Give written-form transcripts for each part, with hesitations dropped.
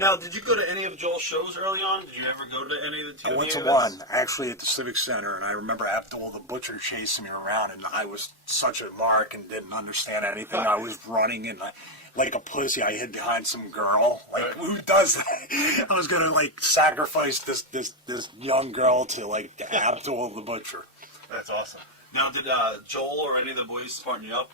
Now, did you go to any of Joel's shows early on? Did you ever go to any of the TV I went to events? one, actually, at the Civic Center, and I remember Abdul the Butcher chasing me around, and I was such a mark and didn't understand anything. I was running, and like a pussy, I hid behind some girl. Like, who does that? I was going to, like, sacrifice this young girl to, like, Abdul the Butcher. That's awesome. Now, did Joel or any of the boys smarten you up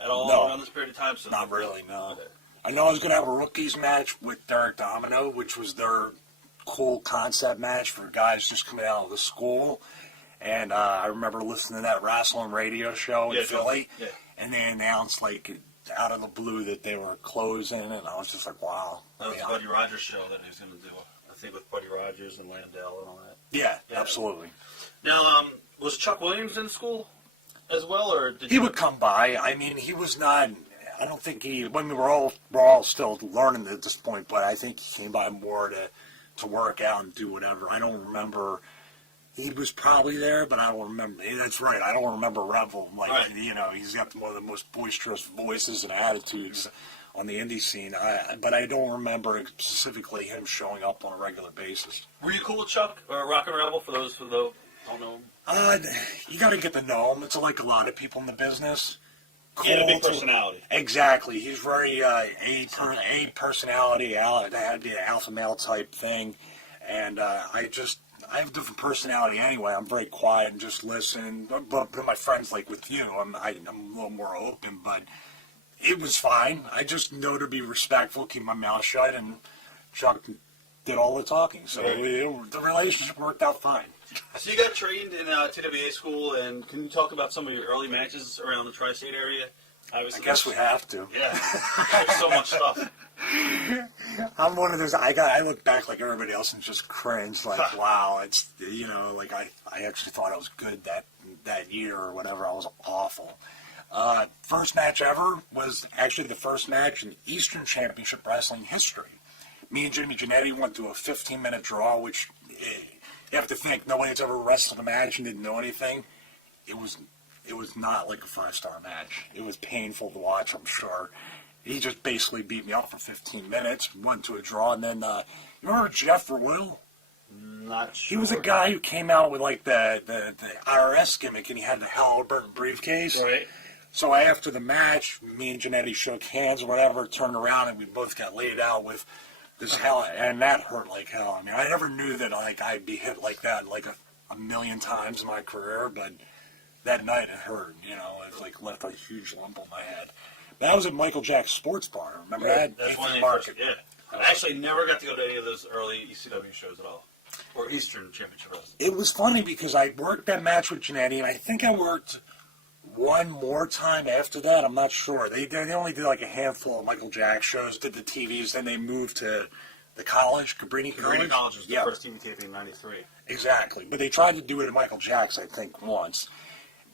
at all around this period of time? So not really, no. Okay. I know I was going to have a rookies match with Derek Domino, which was their cool concept match for guys just coming out of the school. And I remember listening to that wrestling radio show in Philly. Yeah. And they announced, like, out of the blue that they were closing, and I was just like, wow. That was the Buddy Rogers show that he was going to do, I think, with Buddy Rogers and Landell and all that. Yeah, absolutely. Now, was Chuck Williams in school as well, or did he would come by? I mean, he was not... I don't think when we're all still learning at this point, but I think he came by more to work out and do whatever. I don't remember. He was probably there, but I don't remember. That's right. I don't remember Revel. Like, you know, he's got one of the most boisterous voices and attitudes on the indie scene. But I don't remember specifically him showing up on a regular basis. Were you cool with Chuck or Rockin' Rebel for those who don't know him? You got to get to know him. It's like a lot of people in the business. Cool. He had a big personality. Exactly. He's very a personality, that'd be an alpha male type thing. And I have a different personality anyway. I'm very quiet and just listen. But my friends, like with you, I'm a little more open. But it was fine. I just know to be respectful, keep my mouth shut, and Chuck did all the talking. So the relationship worked out fine. So you got trained in TWA school, and can you talk about some of your early matches around the tri-state area? Obviously, I guess we have to. Yeah, there's so much stuff. I'm one of those. I look back like everybody else and just cringe. Like, wow, it's like I actually thought I was good that year or whatever. I was awful. First match ever was actually the first match in Eastern Championship Wrestling history. Me and Jimmy Giannetti went to a 15-minute draw, which. You have to think nobody's ever wrestled a match and didn't know anything. It was not like a 5-star match. It was painful to watch, I'm sure. He just basically beat me up for 15 minutes, went to a draw, and then you remember Jeff Royal? Not sure. He was a guy who came out with like the IRS gimmick, and he had the Halliburton briefcase. Right. So after the match, me and Giannetti shook hands or whatever, turned around, and we both got laid out with this hell, and that hurt like hell. I mean, I never knew that like I'd be hit like that like a million times in my career, but that night it hurt. It like left a huge lump on my head. That was at Michael Jack's Sports Bar. Remember that? That's one of the I actually never got to go to any of those early ECW shows at all, or Eastern Championship Wrestling. It was funny because I worked that match with Giannetti, and I think I worked one more time after that. I'm not sure. They only did like a handful of Michael Jack shows, did the TVs, then they moved to the college, Cabrini College. Cabrini College was the first TV taping in '93. Exactly. But they tried to do it at Michael Jack's, I think, once.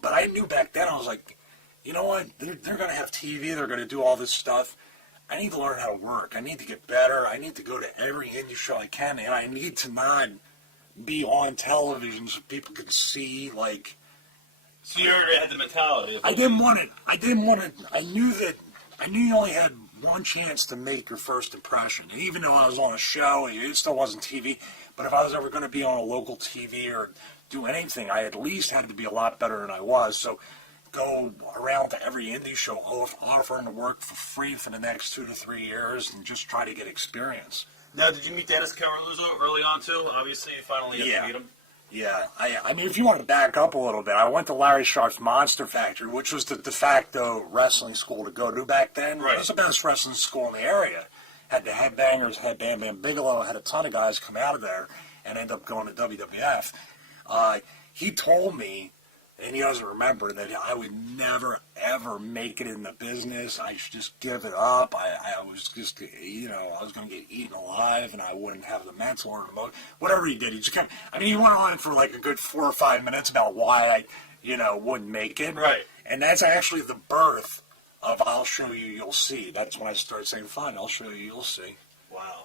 But I knew back then, I was like, you know what? They're going to have TV. They're going to do all this stuff. I need to learn how to work. I need to get better. I need to go to every indie show I can, and I need to not be on television so people can see, like... So you already had the mentality. I didn't want it. I knew you only had one chance to make your first impression. And even though I was on a show, it still wasn't TV. But if I was ever going to be on a local TV or do anything, I at least had to be a lot better than I was. So go around to every indie show offering to work for free for the next 2 to 3 years and just try to get experience. Now, did you meet Dennis Caruso early on, too? Obviously, you finally got to meet him. Yeah, I mean, if you want to back up a little bit, I went to Larry Sharpe's Monster Factory, which was the de facto wrestling school to go to back then. Right. It was the best wrestling school in the area. Had the Headbangers, had Bam Bam Bigelow, had a ton of guys come out of there and end up going to WWF. He told me, and he doesn't remember, that I would never, ever make it in the business. I should just give it up. I was just, I was going to get eaten alive, and I wouldn't have the mental or emotion. Whatever he did, he just kept, he went on for like a good 4 or 5 minutes about why I, wouldn't make it. Right. And that's actually the birth of I'll show you, you'll see. That's when I started saying, fine, I'll show you, you'll see. Wow.